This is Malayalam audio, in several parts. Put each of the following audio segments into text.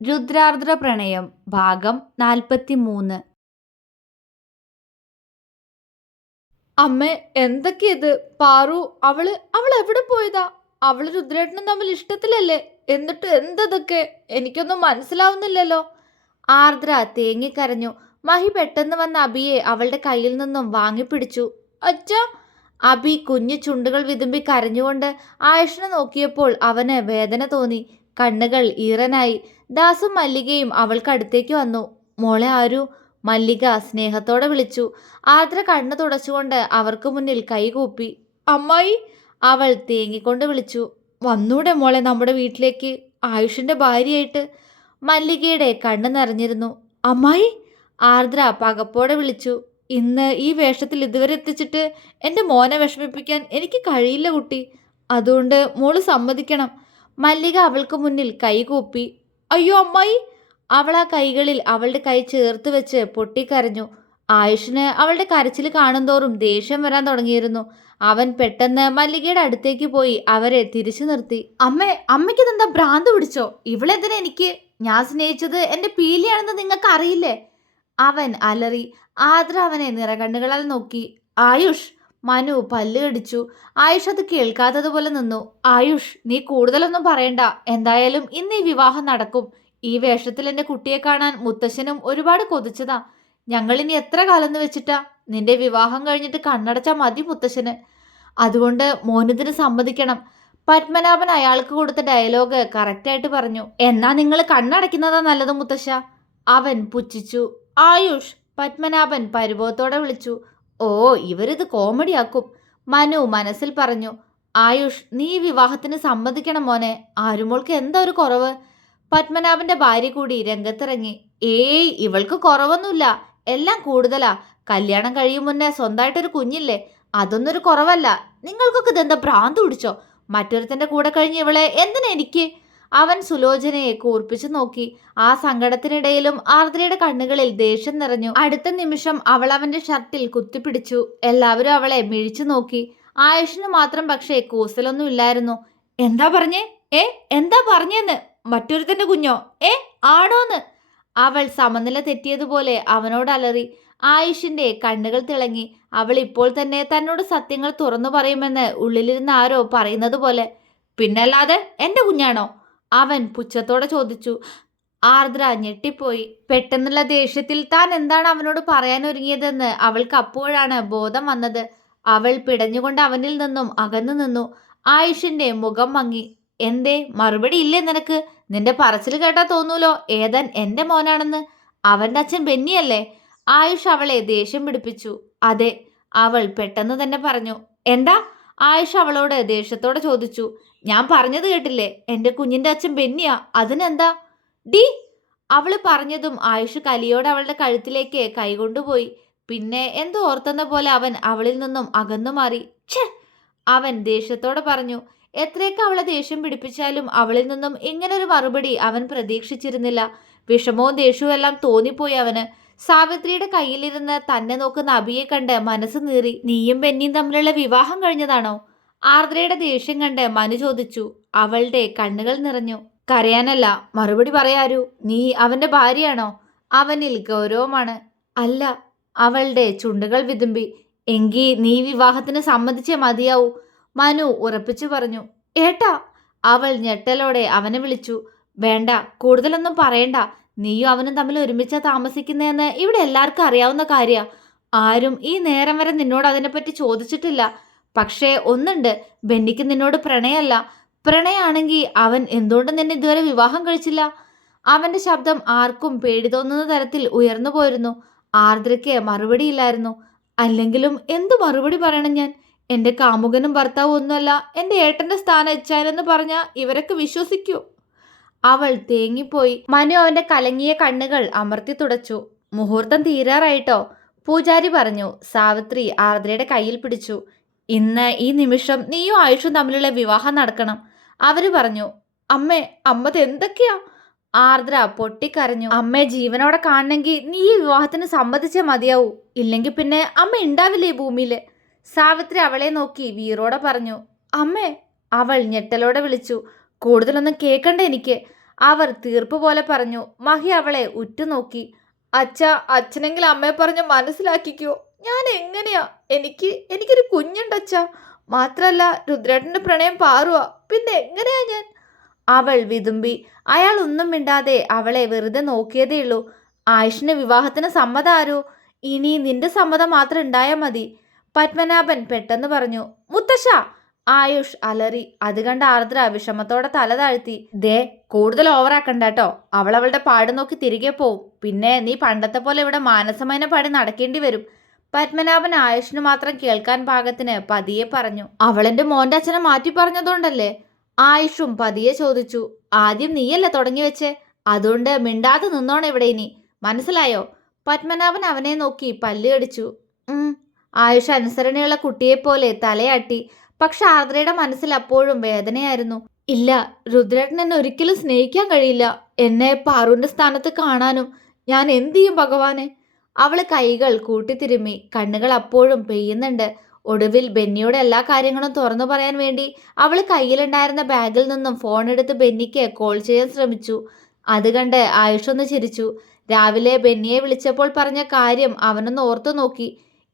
രുദ്രാർദ്ര പ്രണയം ഭാഗം നാൽപ്പത്തി മൂന്ന് അമ്മേ എന്തൊക്കെയത് പാറു അവൾ അവൾ എവിടെ പോയതാ? അവൾ രുദ്രേട്ടനും തമ്മിൽ ഇഷ്ടത്തിലല്ലേ? എന്നിട്ട് എന്തതൊക്കെ എനിക്കൊന്നും മനസ്സിലാവുന്നില്ലല്ലോ. ആർദ്ര തേങ്ങിക്കരഞ്ഞു. മഹി പെട്ടെന്ന് വന്ന അബിയെ അവളുടെ കയ്യിൽ നിന്നും വാങ്ങിപ്പിടിച്ചു. അച്ഛ! അബി കുഞ്ഞു ചുണ്ടുകൾ വിതുമ്പി കരഞ്ഞുകൊണ്ട് ആയുഷിനെ നോക്കിയപ്പോൾ അവന് വേദന തോന്നി. കണ്ണുകൾ ഈറനായി. ദാസും മല്ലികയും അവൾക്കടുത്തേക്ക് വന്നു. മോളെ ആരു? മല്ലിക സ്നേഹത്തോടെ വിളിച്ചു. ആദ്ര കണ്ണു തുടച്ചുകൊണ്ട് അവർക്ക് മുന്നിൽ കൈകൂപ്പി അമ്മായി! അവൾ തേങ്ങിക്കൊണ്ട് വിളിച്ചു. വന്നൂടെ മോളെ നമ്മുടെ വീട്ടിലേക്ക്. ആയുഷിന്റെ ഭാര്യയായിട്ട്. മല്ലികയുടെ കണ്ണ് നിറഞ്ഞിരുന്നു. അമ്മായി! ആർദ്ര പകപ്പോടെ വിളിച്ചു. ഇന്ന് ഈ വേഷത്തിൽ ഇതുവരെ എത്തിച്ചിട്ട് എന്റെ മോനെ വിഷമിപ്പിക്കാൻ എനിക്ക് കഴിയില്ല കുട്ടി. അതുകൊണ്ട് മോൾ സമ്മതിക്കണം. മല്ലിക അവൾക്ക് മുന്നിൽ കൈകൂപ്പി അയ്യോ അമ്മായി. അവൾ ആ കൈകളിൽ അവളുടെ കൈ ചേർത്ത് വെച്ച് പൊട്ടിക്കരഞ്ഞു. ആയുഷിന് അവളുടെ കരച്ചിൽ കാണുന്തോറും ദേഷ്യം വരാൻ തുടങ്ങിയിരുന്നു. അവൻ പെട്ടെന്ന് മല്ലികയുടെ അടുത്തേക്ക് പോയി അവരെ തിരിച്ചു നിർത്തി. അമ്മേ അമ്മയ്ക്ക് ഇതെന്താ ഭ്രാന്ത് പിടിച്ചോ? ഇവളെന്തിനാ എനിക്ക്? ഞാൻ സ്നേഹിച്ചത് എന്റെ പീലിയാണെന്ന് നിങ്ങൾക്ക് അറിയില്ലേ അവൻ അലറി. ആദ്ര അവനെ നിറകണ്ണുകളാൽ നോക്കി. ആയുഷ് മനു പല്ല് കടിച്ചു ആയുഷ് അത് കേൾക്കാത്തതുപോലെ നിന്നു. ആയുഷ് നീ കൂടുതലൊന്നും പറയണ്ട. എന്തായാലും ഇന്ന് ഈ വിവാഹം നടക്കും. ഈ വേഷത്തിൽ എന്റെ കുട്ടിയെ കാണാൻ മുത്തശ്ശനും ഒരുപാട് കൊതിച്ചതാ. ഞങ്ങൾ ഇനി എത്ര കാലം എന്ന് വെച്ചിട്ടാ? നിന്റെ വിവാഹം കഴിഞ്ഞിട്ട് കണ്ണടച്ചാ മതി മുത്തശ്ശന്. അതുകൊണ്ട് മോനിതിന് സമ്മതിക്കണം. പത്മനാഭൻ അയാൾക്ക് കൊടുത്ത ഡയലോഗ് കറക്റ്റായിട്ട് പറഞ്ഞു. എന്നാ നിങ്ങൾ കണ്ണടയ്ക്കുന്നതാ നല്ലത് മുത്തശ്ശ. അവൻ പുച്ഛിച്ചു. ആയുഷ് പത്മനാഭൻ പരിഭവത്തോടെ വിളിച്ചു. ഓ ഇവരിത് കോമഡിയാക്കും മനു മനസ്സിൽ പറഞ്ഞു ആയുഷ് നീ വിവാഹത്തിന് സമ്മതിക്കണം മോനെ. ആരുമോൾക്ക് എന്താ ഒരു കുറവ്? പത്മനാഭന്റെ ഭാര്യ കൂടി രംഗത്തിറങ്ങി ഏയ് ഇവൾക്ക് കുറവൊന്നുമില്ല. എല്ലാം കൂടുതലാ. കല്യാണം കഴിയും മുന്നേ സ്വന്തമായിട്ടൊരു കുഞ്ഞില്ലേ? അതൊന്നൊരു കുറവല്ല. നിങ്ങൾക്കൊക്കെ ഇതെന്താ ഭ്രാന്ത് പിടിച്ചോ? മറ്റൊരുത്തന്റെ കൂടെ കഴിഞ്ഞ് ഇവളെ എന്തിനാ എനിക്ക്? അവൻ സുലോചനയെ കൂർപ്പിച്ചു നോക്കി. ആ സങ്കടത്തിനിടയിലും ആർദ്രയുടെ കണ്ണുകളിൽ ദേഷ്യം നിറഞ്ഞു. അടുത്ത നിമിഷം അവൾ അവന്റെ ഷർട്ടിൽ കുത്തിപ്പിടിച്ചു. എല്ലാവരും അവളെ മിഴിച്ചു നോക്കി. ആയുഷിന് മാത്രം പക്ഷേ കൂസലൊന്നും ഇല്ലായിരുന്നു. എന്താ പറഞ്ഞേ? ഏ? എന്താ പറഞ്ഞെന്ന്? മറ്റൊരുത്തന്റെ കുഞ്ഞോ? ഏ? ആണോന്ന്? അവൾ സമനില തെറ്റിയതുപോലെ അവനോട് അലറി. ആയുഷിന്റെ കണ്ണുകൾ തിളങ്ങി. അവൾ ഇപ്പോൾ തന്നെ തന്നോട് സത്യങ്ങൾ തുറന്നു പറയുമെന്ന് ഉള്ളിലിരുന്ന് ആരോ പറയുന്നത് പോലെ പിന്നല്ലാതെ എന്റെ കുഞ്ഞാണോ? അവൻ പുച്ഛത്തോടെ ചോദിച്ചു ആർദ്ര ഞെട്ടിപ്പോയി. പെട്ടെന്നുള്ള ദേഷ്യത്തിൽ താൻ എന്താണ് അവനോട് പറയാൻ ഒരുങ്ങിയതെന്ന് അവൾക്ക് അപ്പോഴാണ് ബോധം വന്നത്. അവൾ പിടഞ്ഞുകൊണ്ട് അവനിൽ നിന്നും അകന്നു നിന്നു. ആയുഷിന്റെ മുഖം മങ്ങി എന്തേ മറുപടി ഇല്ലേ നിനക്ക്? നിന്റെ പറച്ചിൽ കേട്ടാ തോന്നൂലോ? ഏതൻ എന്റെ മോനാണെന്ന്? അവന്റെ അച്ഛൻ ബെന്നിയല്ലേ? ആയുഷ് അവളെ ദേഷ്യം പിടിപ്പിച്ചു. അതെ അവൾ പെട്ടെന്ന് തന്നെ പറഞ്ഞു. എന്താ? ആയുഷ് അവളോട് ദേഷ്യത്തോടെ ചോദിച്ചു ഞാൻ പറഞ്ഞത് കേട്ടില്ലേ? എന്റെ കുഞ്ഞിന്റെ അച്ഛൻ ബെന്നിയാ. അതിനെന്താ? ഡി അവൾ പറഞ്ഞതും ആയുഷ് കലിയോട് അവളുടെ കഴുത്തിലേക്ക് കൈകൊണ്ടുപോയി പിന്നെ എന്തോ ഓർത്തെന്ന പോലെ അവൻ അവളിൽ നിന്നും അകന്നു മാറി. ഛേ! അവൻ ദേഷ്യത്തോടെ പറഞ്ഞു എത്രയൊക്കെ അവളെ ദേഷ്യം പിടിപ്പിച്ചാലും അവളിൽ നിന്നും ഇങ്ങനൊരു മറുപടി അവൻ പ്രതീക്ഷിച്ചിരുന്നില്ല. വിഷമവും ദേഷ്യവും എല്ലാം തോന്നിപ്പോയി അവന്. സാവിത്രിയുടെ കയ്യിലിരുന്ന് തന്നെ നോക്കുന്ന അബിയെ കണ്ട് മനസ്സ് നീറി നീയും ബെന്നിയും തമ്മിലുള്ള വിവാഹം കഴിഞ്ഞതാണോ? ആർദ്രയുടെ ദേഷ്യം കണ്ട് മനു ചോദിച്ചു. അവളുടെ കണ്ണുകൾ നിറഞ്ഞു. കരയാനല്ല മറുപടി പറയാരു. നീ അവന്റെ ഭാര്യയാണോ? അവനിൽ ഗൗരവമാണ്. അല്ല അവളുടെ ചുണ്ടുകൾ വിതുമ്പി. എങ്കി നീ വിവാഹത്തിന് സമ്മതിച്ചേ മതിയാവൂ. മനു ഉറപ്പിച്ചു പറഞ്ഞു. ഏട്ടാ അവൾ ഞെട്ടലോടെ അവനെ വിളിച്ചു. വേണ്ട കൂടുതലൊന്നും പറയണ്ട. നീയും അവനും തമ്മിൽ ഒരുമിച്ചാ താമസിക്കുന്നതെന്ന് ഇവിടെ എല്ലാവർക്കും അറിയാവുന്ന കാര്യ. ആരും ഈ നേരം വരെ നിന്നോട് അതിനെപ്പറ്റി ചോദിച്ചിട്ടില്ല. പക്ഷേ ഒന്നുണ്ട്. ബെന്നിക്ക് നിന്നോട് പ്രണയമല്ല പ്രണയാണെങ്കിൽ അവൻ എന്തുകൊണ്ട് നിന്നെ ഇതുവരെ വിവാഹം കഴിച്ചില്ല? അവന്റെ ശബ്ദം ആർക്കും പേടി തോന്നുന്ന തരത്തിൽ ഉയർന്നു പോയിരുന്നു. ആർദ്രയ്ക്ക് മറുപടിയില്ലായിരുന്നു അല്ലെങ്കിലും എന്തു മറുപടി പറയണം ഞാൻ? എന്റെ കാമുകനും ഭർത്താവും ഒന്നുമല്ല. എന്റെ ഏട്ടന്റെ സ്ഥാനം എച്ചാലെന്ന് പറഞ്ഞാൽ ഇവരൊക്കെ വിശ്വസിക്കൂ. അവൾ തേങ്ങിപ്പോയി. മനു അവന്റെ കലങ്ങിയ കണ്ണുകൾ അമർത്തി തുടച്ചു. മുഹൂർത്തം തീരാറായിട്ടോ? പൂജാരി പറഞ്ഞു. സാവിത്രി ആർദ്രയുടെ കയ്യിൽ പിടിച്ചു. ഇന്ന് ഈ നിമിഷം നീയും ആയുഷും തമ്മിലുള്ള വിവാഹം നടക്കണം. അവർ പറഞ്ഞു അമ്മേ അമ്മത് എന്തൊക്കെയാ ആർദ്ര പൊട്ടിക്കരഞ്ഞു. അമ്മയെ ജീവനോടെ കാണണമെങ്കിൽ നീ ഈ വിവാഹത്തിന് സമ്മതിച്ചേ മതിയാവൂ. ഇല്ലെങ്കിൽ പിന്നെ അമ്മ ഉണ്ടാവില്ലേ ഈ ഭൂമിയിൽ? സാവിത്രി അവളെ നോക്കി വീറോടെ പറഞ്ഞു അമ്മേ അവൾ ഞെട്ടലോടെ വിളിച്ചു കൂടുതലൊന്നും കേൾക്കണ്ട എനിക്ക്. അവർ തീർപ്പ് പോലെ പറഞ്ഞു. മഹി അവളെ ഉറ്റുനോക്കി. അച്ഛ അച്ഛനെങ്കിൽ അമ്മയെ പറഞ്ഞ് മനസ്സിലാക്കിക്കോ. ഞാൻ എങ്ങനെയാ? എനിക്ക് എനിക്കൊരു കുഞ്ഞുണ്ട് അച്ഛ. മാത്രല്ല രുദ്രേട്ടന്റെ പ്രണയം പാറുക പിന്നെ എങ്ങനെയാ ഞാൻ? അവൾ വിതുമ്പി. അയാൾ ഒന്നും മിണ്ടാതെ അവളെ വെറുതെ നോക്കിയതേ ഉള്ളൂ. ആയുഷിന് വിവാഹത്തിന് സമ്മതം ആരോ? ഇനി നിന്റെ സമ്മതം മാത്രം ഉണ്ടായാൽ മതി. പത്മനാഭൻ പെട്ടെന്ന് പറഞ്ഞു മുത്തശ്ശ ആയുഷ് അലറി. അത് കണ്ട ആർദ്ര വിഷമത്തോടെ തല താഴ്ത്തി. ദേ കൂടുതൽ ഓവറാക്കണ്ട കേട്ടോ അവൾ അവളുടെ പാട് നോക്കി തിരികെ പോവും. പിന്നെ നീ പണ്ടത്തെ പോലെ ഇവിടെ മാനസമയന പാടി നടക്കേണ്ടി വരും. പത്മനാഭൻ ആയുഷിന് മാത്രം കേൾക്കാൻ പാകത്തിന് പതിയെ പറഞ്ഞു. അവളെന്റെ മോന്റെ അച്ഛനെ മാറ്റി പറഞ്ഞതുകൊണ്ടല്ലേ? ആയുഷും പതിയെ ചോദിച്ചു. ആദ്യം നീയല്ലേ തുടങ്ങി വെച്ചേ? അതുകൊണ്ട് മിണ്ടാതെ നിന്നോണം ഇവിടെ ഇനി. മനസ്സിലായോ? പത്മനാഭൻ അവനെ നോക്കി പല്ലുകടിച്ചു ആയുഷ് അനുസരണയുള്ള കുട്ടിയെപ്പോലെ തലയാട്ടി. പക്ഷെ ആർദ്രയുടെ മനസ്സിൽ അപ്പോഴും വേദനയായിരുന്നു. ഇല്ല രുദ്രേട്ടൻ എന്നെ ഒരിക്കലും സ്നേഹിക്കാൻ കഴിയില്ല. എന്നെ പാറുവിന്റെ സ്ഥാനത്ത് കാണാനും ഞാൻ എന്ത് ചെയ്യും ഭഗവാനെ? അവൾ കൈകൾ കൂട്ടിത്തിരുമ്മി കണ്ണുകൾ അപ്പോഴും പെയ്യുന്നുണ്ട്. ഒടുവിൽ ബെന്നിയുടെ എല്ലാ കാര്യങ്ങളും തുറന്നു പറയാൻ വേണ്ടി അവൾ കയ്യിലുണ്ടായിരുന്ന ബാഗിൽ നിന്നും ഫോൺ എടുത്ത് ബെന്നിക്ക് കോൾ ചെയ്യാൻ ശ്രമിച്ചു. അത് കണ്ട് ആയുഷ് ഒന്ന് ചിരിച്ചു. രാവിലെ ബെന്നിയെ വിളിച്ചപ്പോൾ പറഞ്ഞ കാര്യം അവനൊന്ന് ഓർത്തു നോക്കി.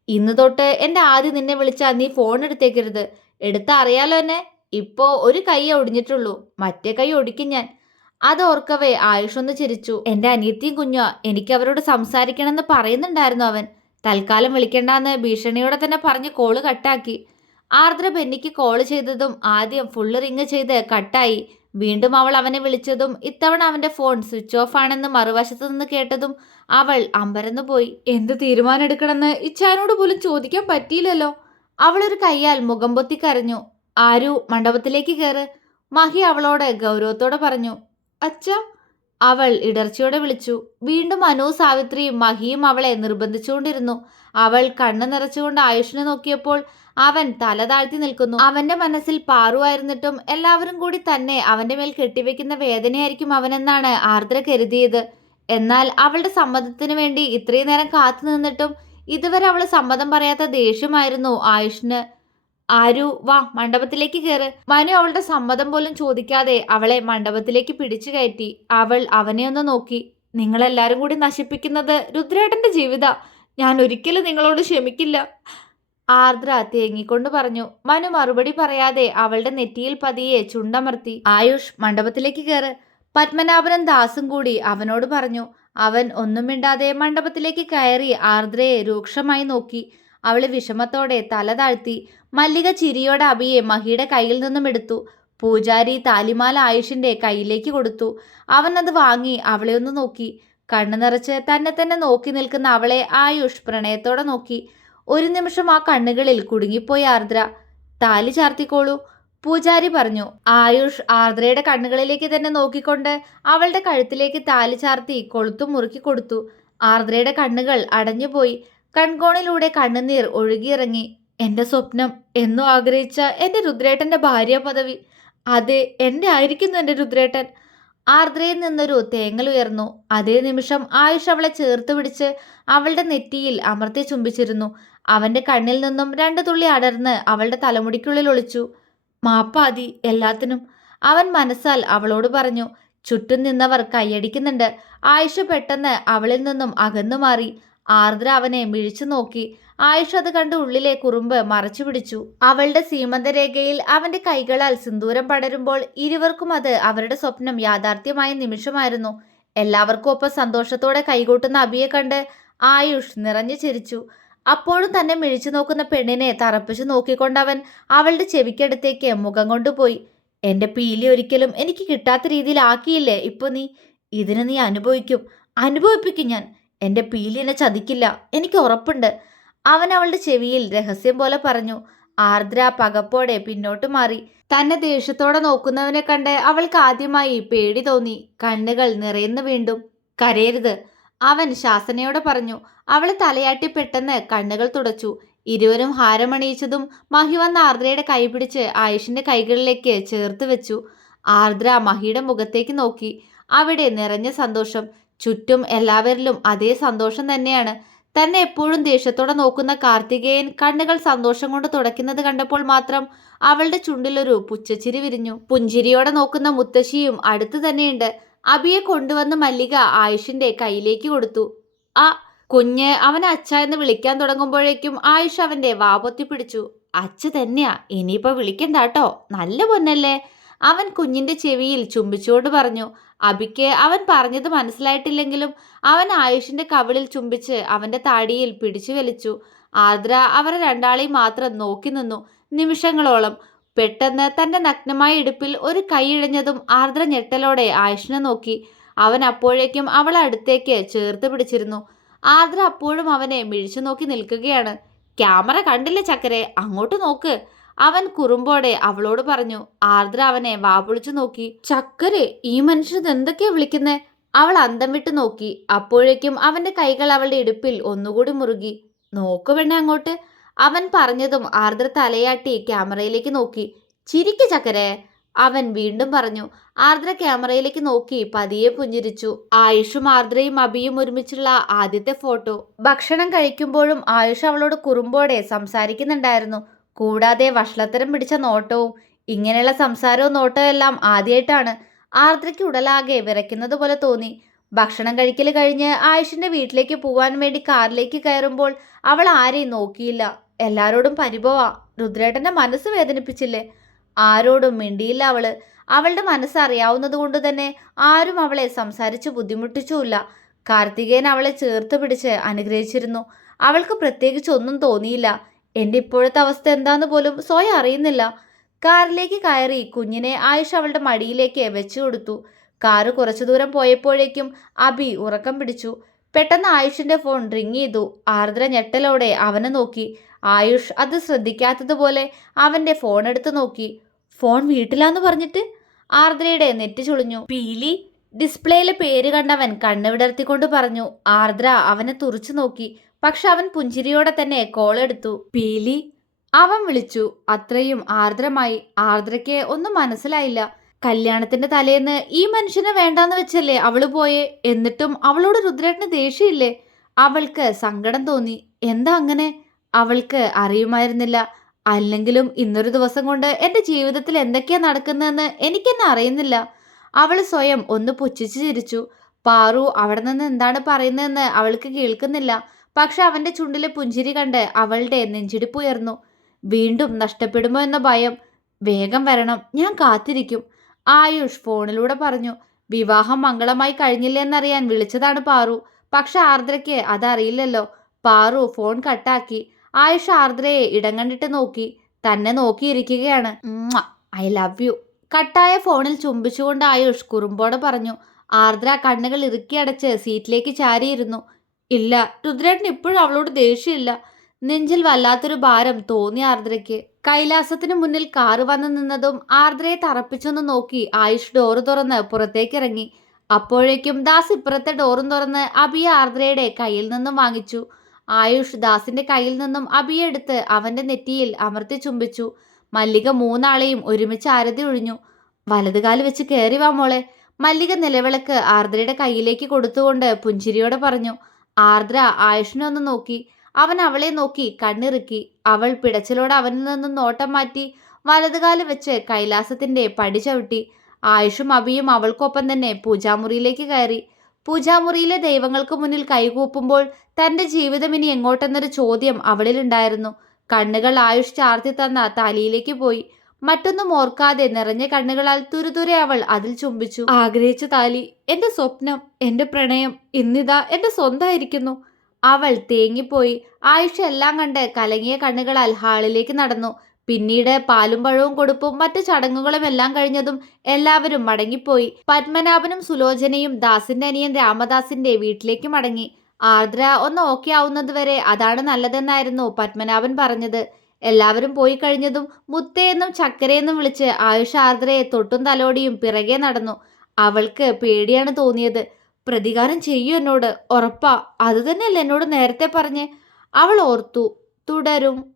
ഇന്ന് തൊട്ട് എന്റെ ആദ്യം നിന്നെ വിളിച്ചാൽ നീ ഫോൺ എടുത്തേക്കരുത്. എടുത്താ അറിയാലോ എന്നെ. ഇപ്പോ ഒരു കൈ ഒടിഞ്ഞിട്ടുള്ളൂ. മറ്റേ കൈ ഒടിക്കും ഞാൻ. അത് ഓർക്കവേ ആയുഷ് ഒന്ന് ചിരിച്ചു. എന്റെ അനിയത്തിയും കുഞ്ഞോ എനിക്ക് അവരോട് സംസാരിക്കണമെന്ന് പറയുന്നുണ്ടായിരുന്നു അവൻ. തൽക്കാലം വിളിക്കണ്ടെന്ന് ഭീഷണിയോടെ തന്നെ പറഞ്ഞ് കോൾ കട്ടാക്കി. ആർദ്ര ബെന്നിക്ക് കോൾ ചെയ്തതും ആദ്യം ഫുള്ള് റിങ് ചെയ്ത് കട്ടായി. വീണ്ടും അവൾ അവനെ വിളിച്ചതും ഇത്തവണ അവന്റെ ഫോൺ സ്വിച്ച് ഓഫ് ആണെന്ന് മറുവശത്ത് നിന്ന് കേട്ടതും അവൾ അമ്പരന്നു പോയി എന്ത് തീരുമാനം എടുക്കണമെന്ന് ഇച്ചാനോട് പോലും ചോദിക്കാൻ പറ്റിയില്ലല്ലോ. അവളൊരു കയ്യാൽ മുഖം പൊത്തി കരഞ്ഞു. ആരു മണ്ഡപത്തിലേക്ക് കയറ് മഹി അവളോട് ഗൗരവത്തോടെ പറഞ്ഞു അച്ഛ. അവൾ ഇടർച്ചയോടെ വിളിച്ചു. വീണ്ടും മനു സാവിത്രിയും മഹിയും അവളെ നിർബന്ധിച്ചുകൊണ്ടിരുന്നു. അവൾ കണ്ണു നിറച്ചുകൊണ്ട് ആയുഷിനെ നോക്കിയപ്പോൾ അവൻ തല താഴ്ത്തി നിൽക്കുന്നു. അവന്റെ മനസ്സിൽ പാറുവായിരുന്നിട്ടും എല്ലാവരും കൂടി തന്നെ അവന്റെ മേൽ കെട്ടിവെക്കുന്ന വേദനയായിരിക്കും അവനെന്നാണ് ആർദ്ര കരുതിയത്. എന്നാൽ അവളുടെ സമ്മതത്തിനു വേണ്ടി ഇത്രയും നേരം കാത്തു നിന്നിട്ടും ഇതുവരെ അവൾ സമ്മതം പറയാത്ത ദേഷ്യമായിരുന്നു ആയുഷിന്. ആരു വാ മണ്ഡപത്തിലേക്ക് കയറ് മനു അവളുടെ സമ്മതം പോലും ചോദിക്കാതെ അവളെ മണ്ഡപത്തിലേക്ക് പിടിച്ചു കയറ്റി. അവൾ അവനെ ഒന്ന് നോക്കി. നിങ്ങളെല്ലാരും കൂടി നശിപ്പിക്കുന്നത് രുദ്രേട്ടന്റെ ജീവിത. ഞാൻ ഒരിക്കലും നിങ്ങളോട് ക്ഷമിക്കില്ല. ആർദ്ര തേങ്ങിക്കൊണ്ട് പറഞ്ഞു. മനു മറുപടി പറയാതെ അവളുടെ നെറ്റിയിൽ പതിയെ ചുണ്ടമർത്തി. ആയുഷ് മണ്ഡപത്തിലേക്ക് കയറ് പത്മനാഭനും ദാസും കൂടി അവനോട് പറഞ്ഞു. അവൻ ഒന്നും മിണ്ടാതെ മണ്ഡപത്തിലേക്ക് കയറി ആർദ്രയെ രൂക്ഷമായി നോക്കി. അവളെ വിഷമത്തോടെ തല താഴ്ത്തി മല്ലിക ചിരിയോടെ അബിയെ മഹിയുടെ കയ്യിൽ നിന്നും എടുത്തു. പൂജാരി താലിമാല ആയുഷിന്റെ കയ്യിലേക്ക് കൊടുത്തു. അവൻ അത് വാങ്ങി അവളെ ഒന്ന് നോക്കി. കണ്ണു നിറച്ച് തന്നെ തന്നെ നോക്കി നിൽക്കുന്ന അവളെ ആയുഷ് പ്രണയത്തോടെ നോക്കി. ഒരു നിമിഷം ആ കണ്ണുകളിൽ കുടുങ്ങിപ്പോയി ആർദ്ര. താലി ചാർത്തിക്കോളൂ. പൂജാരി പറഞ്ഞു ആയുഷ് ആർദ്രയുടെ കണ്ണുകളിലേക്ക് തന്നെ നോക്കിക്കൊണ്ട് അവളുടെ കഴുത്തിലേക്ക് താലി ചാർത്തി കൊളുത്തു മുറുക്കി കൊടുത്തു. ആർദ്രയുടെ കണ്ണുകൾ അടഞ്ഞുപോയി. കൺകോണിലൂടെ കണ്ണുനീർ ഒഴുകിയിറങ്ങി. എന്റെ സ്വപ്നം എന്നും ആഗ്രഹിച്ച എന്റെ രുദ്രേട്ടന്റെ ഭാര്യ പദവി. അതെ എന്റെ ആയിരിക്കുന്നു എന്റെ രുദ്രേട്ടൻ. ആർദ്രയിൽ നിന്നൊരു തേങ്ങൽ ഉയർന്നു. അതേ നിമിഷം ആയുഷ് അവളെ ചേർത്ത് പിടിച്ച് അവളുടെ നെറ്റിയിൽ അമർത്തി ചുംബിച്ചിരുന്നു. അവന്റെ കണ്ണിൽ നിന്നും രണ്ടു തുള്ളി അടർന്ന് അവളുടെ തലമുടിക്കുള്ളിൽ ഒളിച്ചു. മാപ്പാതി എല്ലാത്തിനും. അവൻ മനസ്സാൽ അവളോട് പറഞ്ഞു ചുറ്റും നിന്നവർ കൈയടിക്കുന്നുണ്ട് ആയിഷ പെട്ടെന്ന് അവളിൽ നിന്നും അകന്നു മാറി. ആർദ്ര അവനെ മിഴിച്ചു നോക്കി. ആയിഷ അത് കണ്ട് ഉള്ളിലെ കുറുമ്പ് മറച്ചു പിടിച്ചു. അവളുടെ സീമന്തരേഖയിൽ അവന്റെ കൈകളാൽ സിന്ദൂരം പടരുമ്പോൾ ഇരുവർക്കും അത് അവരുടെ സ്വപ്നം യാഥാർത്ഥ്യമായ നിമിഷമായിരുന്നു. എല്ലാവർക്കും ഒപ്പം സന്തോഷത്തോടെ കൈകൂട്ടുന്ന അബിയെ കണ്ട് ആയുഷ് നിറഞ്ഞു ചിരിച്ചു. അപ്പോഴും തന്നെ മിഴിച്ചു നോക്കുന്ന പെണ്ണിനെ തറപ്പിച്ചു നോക്കിക്കൊണ്ടവൻ അവളുടെ ചെവിക്കടുത്തേക്ക് മുഖം കൊണ്ടുപോയി. എന്റെ പീലി ഒരിക്കലും എനിക്ക് കിട്ടാത്ത രീതിയിലാക്കിയില്ലേ? ഇപ്പൊ നീ ഇതിന് നീ അനുഭവിക്കും. അനുഭവിപ്പിക്കും ഞാൻ. എന്റെ പീലി എന്നെ ചതിക്കില്ല. എനിക്ക് ഉറപ്പുണ്ട്. അവൻ അവളുടെ ചെവിയിൽ രഹസ്യം പോലെ പറഞ്ഞു. ആർദ്ര പകപ്പോടെ പിന്നോട്ട് മാറി. തന്നെ ദേഷ്യത്തോടെ നോക്കുന്നവനെ കണ്ട് അവൾക്ക് ആദ്യമായി പേടി തോന്നി. കണ്ണുകൾ നിറയുന്നു വീണ്ടും. കരയരുത്. അവൻ ശാസനയോട് പറഞ്ഞു അവൾ തലയാട്ടി പെട്ടെന്ന് കണ്ണുകൾ തുടച്ചു. ഇരുവരും ഹാരമണിയിച്ചതും മഹി വന്ന ആർദ്രയുടെ കൈപിടിച്ച് ആയുഷിന്റെ കൈകളിലേക്ക് ചേർത്ത് വെച്ചു. ആർദ്ര മഹിയുടെ മുഖത്തേക്ക് നോക്കി. അവിടെ നിറഞ്ഞ സന്തോഷം. ചുറ്റും എല്ലാവരിലും അതേ സന്തോഷം തന്നെയാണ്. തന്നെ എപ്പോഴും ദേഷ്യത്തോടെ നോക്കുന്ന കാർത്തികേയൻ കണ്ണുകൾ സന്തോഷം കൊണ്ട് തുടയ്ക്കുന്നത് കണ്ടപ്പോൾ മാത്രം അവളുടെ ചുണ്ടിലൊരു പുച്ഛച്ചിരി വിരിഞ്ഞു. പുഞ്ചിരിയോടെ നോക്കുന്ന മുത്തശ്ശിയും അടുത്തു തന്നെയുണ്ട്. അബിയെ കൊണ്ടുവന്ന് മല്ലിക ആയുഷിന്റെ കയ്യിലേക്ക് കൊടുത്തു. ആ കുഞ്ഞ് അവനെ അച്ഛ എന്ന് വിളിക്കാൻ തുടങ്ങുമ്പോഴേക്കും ആയുഷ് അവന്റെ വാപൊത്തി പിടിച്ചു. അച്ഛ തന്നെയാ ഇനിയിപ്പോ വിളിക്കണ്ട കേട്ടോ നല്ല പൊന്നല്ലേ? അവൻ കുഞ്ഞിന്റെ ചെവിയിൽ ചുംബിച്ചുകൊണ്ട് പറഞ്ഞു. അബിക്ക് അവൻ പറഞ്ഞത് മനസ്സിലായിട്ടില്ലെങ്കിലും അവൻ ആയുഷിന്റെ കവിളിൽ ചുംബിച്ച് അവന്റെ താടിയിൽ പിടിച്ചു വലിച്ചു. ആർദ്ര അവരെ രണ്ടാളെയും മാത്രം നോക്കി നിന്നു നിമിഷങ്ങളോളം. പെട്ടെന്ന് തന്റെ നഗ്നമായ ഇടുപ്പിൽ ഒരു കൈയിഴഞ്ഞതും ആർദ്ര ഞെട്ടലോടെ ആയുഷിനെ നോക്കി. അവൻ അപ്പോഴേക്കും അവളെ അടുത്തേക്ക് ചേർത്ത് പിടിച്ചിരുന്നു. ആർദ്ര അപ്പോഴും അവനെ മിഴിച്ചു നോക്കി നിൽക്കുകയാണ്. ക്യാമറ കണ്ടില്ല ചക്കരെ? അങ്ങോട്ട് നോക്ക്. അവൻ കുറുമ്പോടെ അവളോട് പറഞ്ഞു. ആർദ്ര അവനെ വാപൊളിച്ചു നോക്കി. ചക്കരെ ഈ മനുഷ്യൻ എന്തൊക്കെയാ വിളിക്കുന്നേ? അവൾ അന്തം വിട്ട് നോക്കി. അപ്പോഴേക്കും അവന്റെ കൈകൾ അവളുടെ ഇടുപ്പിൽ ഒന്നുകൂടി മുറുകി. നോക്കു വേണേ അങ്ങോട്ട്. അവൻ പറഞ്ഞതും ആർദ്ര തലയാട്ടി ക്യാമറയിലേക്ക് നോക്കി. ചിരിക്ക് ചക്കരെ അവൻ വീണ്ടും പറഞ്ഞു. ആർദ്ര ക്യാമറയിലേക്ക് നോക്കി പതിയെ പുഞ്ചിരിച്ചു. ആയുഷും ആർദ്രയും അബിയും ഒരുമിച്ചുള്ള ആദ്യത്തെ ഫോട്ടോ. ഭക്ഷണം കഴിക്കുമ്പോഴും ആയുഷ് അവളോട് കുറുമ്പോടെ സംസാരിക്കുന്നുണ്ടായിരുന്നു. കൂടാതെ വഷളത്തരം പിടിച്ച നോട്ടവും ഇങ്ങനെയുള്ള സംസാരവും നോട്ടവും എല്ലാം ആദ്യമായിട്ടാണ് ആർദ്രയ്ക്ക് ഉടലാകെ വിറയ്ക്കുന്നത് പോലെ തോന്നി. ഭക്ഷണം കഴിക്കൽ കഴിഞ്ഞ് ആയുഷിന്റെ വീട്ടിലേക്ക് പോകാൻ വേണ്ടി കാറിലേക്ക് കയറുമ്പോൾ അവൾ ആരെയും നോക്കിയില്ല. എല്ലാരോടും പരിഭവാ. രുദ്രേട്ടന്റെ മനസ്സ് വേദനിപ്പിച്ചില്ലേ? ആരോടും മിണ്ടിയില്ല അവൾ. അവളുടെ മനസ്സറിയാവുന്നത് കൊണ്ട് തന്നെ ആരും അവളെ സംസാരിച്ച് ബുദ്ധിമുട്ടിച്ചുമില്ല. കാർത്തികേയൻ അവളെ ചേർത്ത് പിടിച്ച് അനുഗ്രഹിച്ചിരുന്നു. അവൾക്ക് പ്രത്യേകിച്ച് ഒന്നും തോന്നിയില്ല. എന്റെ ഇപ്പോഴത്തെ അവസ്ഥ എന്താന്ന് പോലും സ്വയം അറിയുന്നില്ല. കാറിലേക്ക് കയറി കുഞ്ഞിനെ ആയുഷ് അവളുടെ മടിയിലേക്ക് വെച്ചു കൊടുത്തു. കാറ് കുറച്ചു ദൂരം പോയപ്പോഴേക്കും അബി ഉറക്കം പിടിച്ചു. പെട്ടെന്ന് ആയുഷിന്റെ ഫോൺ റിങ് ചെയ്തു. ആർദ്ര ഞെട്ടലോടെ അവനെ നോക്കി. ആയുഷ് അത് ശ്രദ്ധിക്കാത്തതുപോലെ അവന്റെ ഫോൺ എടുത്ത് നോക്കി. ഫോൺ വീട്ടിലാന്ന് പറഞ്ഞിട്ട്? ആർദ്രയുടെ നെറ്റ് ചുളിഞ്ഞു. പീലി ഡിസ്പ്ലേയിലെ പേര് കണ്ടവൻ കണ്ണ് വിടർത്തിക്കൊണ്ട് പറഞ്ഞു ആർദ്ര അവനെ തുറച്ചു നോക്കി. പക്ഷെ അവൻ പുഞ്ചിരിയോടെ തന്നെ കോൾ എടുത്തു. പീലി അവൻ വിളിച്ചു. അത്രയും ആർദ്രമായി. ആർദ്രയ്ക്ക് ഒന്നും മനസ്സിലായില്ല. കല്യാണത്തിന്റെ തലേന്ന് ഈ മനുഷ്യനെ വേണ്ടാന്ന് വെച്ചല്ലേ അവൾ പോയെ? എന്നിട്ടും അവളോട് രുദ്രേട്ടന് ദേഷ്യമില്ലേ അവൾക്ക് സങ്കടം തോന്നി. എന്താ അങ്ങനെ? അവൾക്ക് അറിയുമായിരുന്നില്ല. അല്ലെങ്കിലും ഇന്നൊരു ദിവസം കൊണ്ട് എന്റെ ജീവിതത്തിൽ എന്തൊക്കെയാ നടക്കുന്നതെന്ന് എനിക്കെന്നെ അറിയുന്നില്ല. അവൾ സ്വയം ഒന്ന് പുച്ഛിച്ചു ചിരിച്ചു. പാറു അവിടെ നിന്ന് എന്താണ് പറയുന്നതെന്ന് അവൾക്ക് കേൾക്കുന്നില്ല. പക്ഷെ അവന്റെ ചുണ്ടിലെ പുഞ്ചിരി കണ്ട് അവളുടെ നെഞ്ചിടിപ്പ് ഉയർന്നു. വീണ്ടും നഷ്ടപ്പെടുമോ എന്ന ഭയം. വേഗം വരണം. ഞാൻ കാത്തിരിക്കും. ആയുഷ് ഫോണിലൂടെ പറഞ്ഞു. വിവാഹം മംഗളമായി കഴിഞ്ഞില്ലെന്നറിയാൻ വിളിച്ചതാണ് പാറു. പക്ഷെ ആർദ്രയ്ക്ക് അതറിയില്ലല്ലോ. പാറു ഫോൺ കട്ടാക്കി. ആയുഷ് ആർദ്രയെ ഇടം കണ്ടിട്ട് നോക്കി. തന്നെ നോക്കിയിരിക്കുകയാണ്. ഐ ലവ് യു കട്ടായ ഫോണിൽ ചുംബിച്ചുകൊണ്ട് ആയുഷ് കുറുമ്പോടെ പറഞ്ഞു. ആർദ്ര കണ്ണുകൾ ഇറുക്കി അടച്ച് സീറ്റിലേക്ക് ചാരിയിരുന്നു. ഇല്ല രുദ്രേട്ടൻ ഇപ്പോഴും അവളോട് ദേഷ്യമില്ല. നെഞ്ചിൽ വല്ലാത്തൊരു ഭാരം തോന്നി ആർദ്രയ്ക്ക്. കൈലാസത്തിന് മുന്നിൽ കാറ് വന്നു നിന്നതും ആർദ്രയെ തറപ്പിച്ചൊന്ന് നോക്കി ആയുഷ് ഡോറ് തുറന്ന് പുറത്തേക്ക് ഇറങ്ങി അപ്പോഴേക്കും ദാസ് ഇപ്പുറത്തെ ഡോറും തുറന്ന് അബിയ ആർദ്രയുടെ കയ്യിൽ നിന്നും വാങ്ങിച്ചു. ആയുഷ് ദാസിന്റെ കയ്യിൽ നിന്നും അബിയെടുത്ത് അവന്റെ നെറ്റിയിൽ അമർത്തി ചുംബിച്ചു. മല്ലിക മൂന്നാളെയും ഒരുമിച്ച് ആരതി ഒഴിഞ്ഞു. വലതുകാൽ വെച്ച് കയറി വാ മോളെ. മല്ലിക നിലവിളക്ക് ആർദ്രയുടെ കയ്യിലേക്ക് കൊടുത്തുകൊണ്ട് പുഞ്ചിരിയോടെ പറഞ്ഞു. ആർദ്ര ആയുഷിനെ ഒന്ന് നോക്കി. അവൻ അവളെ നോക്കി കണ്ണിറുക്കി. അവൾ പിടച്ചിലോടെ അവനിൽ നിന്നും നോട്ടം മാറ്റി വലതുകാൽ വെച്ച് കൈലാസത്തിന്റെ പടി ചവിട്ടി. ആയുഷും അബിയും അവൾക്കൊപ്പം തന്നെ പൂജാമുറിയിലേക്ക് കയറി. പൂജാമുറിയിലെ ദൈവങ്ങൾക്ക് മുന്നിൽ കൈകൂപ്പുമ്പോൾ തന്റെ ജീവിതം ഇനി എങ്ങോട്ടെന്നൊരു ചോദ്യം അവളിലുണ്ടായിരുന്നു. കണ്ണുകൾ ആയുഷ് ചാർത്തി തന്ന തലയിലേക്ക് പോയി. മറ്റൊന്നും ഓർക്കാതെ നിറഞ്ഞ കണ്ണുകളാൽ തുരുതുരെ അവൾ അതിൽ ചുംബിച്ചു. ആഗ്രഹിച്ച താലി എന്റെ സ്വപ്നം എന്റെ പ്രണയം ഇന്നിതാ എന്റെ സ്വന്തമായിരിക്കുന്നു. അവൾ തേങ്ങിപ്പോയി. ആയുഷ് എല്ലാം കണ്ട് കലങ്ങിയ കണ്ണുകളാൽ ഹാളിലേക്ക് നടന്നു. പിന്നീട് പാലും പഴവും കൊടുപ്പും മറ്റു ചടങ്ങുകളും എല്ലാം കഴിഞ്ഞതും എല്ലാവരും മടങ്ങിപ്പോയി. പത്മനാഭനും സുലോചനയും ദാസിന്റെ അനിയൻ രാമദാസിന്റെ വീട്ടിലേക്ക് മടങ്ങി. ആർദ്ര ഒന്ന് ഓക്കെ ആവുന്നതുവരെ അതാണ് നല്ലതെന്നായിരുന്നു പത്മനാഭൻ പറഞ്ഞത്. എല്ലാവരും പോയി കഴിഞ്ഞതും മുത്തയെന്നും ചക്കരയെന്നും വിളിച്ച് ആയുഷ് ആർദ്രയെ തൊട്ടും തലോടിയും പിറകെ നടന്നു. അവൾക്ക് പേടിയാണ് തോന്നിയത്. പ്രതികാരം ചെയ്യൂ എന്നോട്. ഉറപ്പാ അത് എന്നോട് നേരത്തെ പറഞ്ഞ്. അവൾ ഓർത്തു. തുടരും.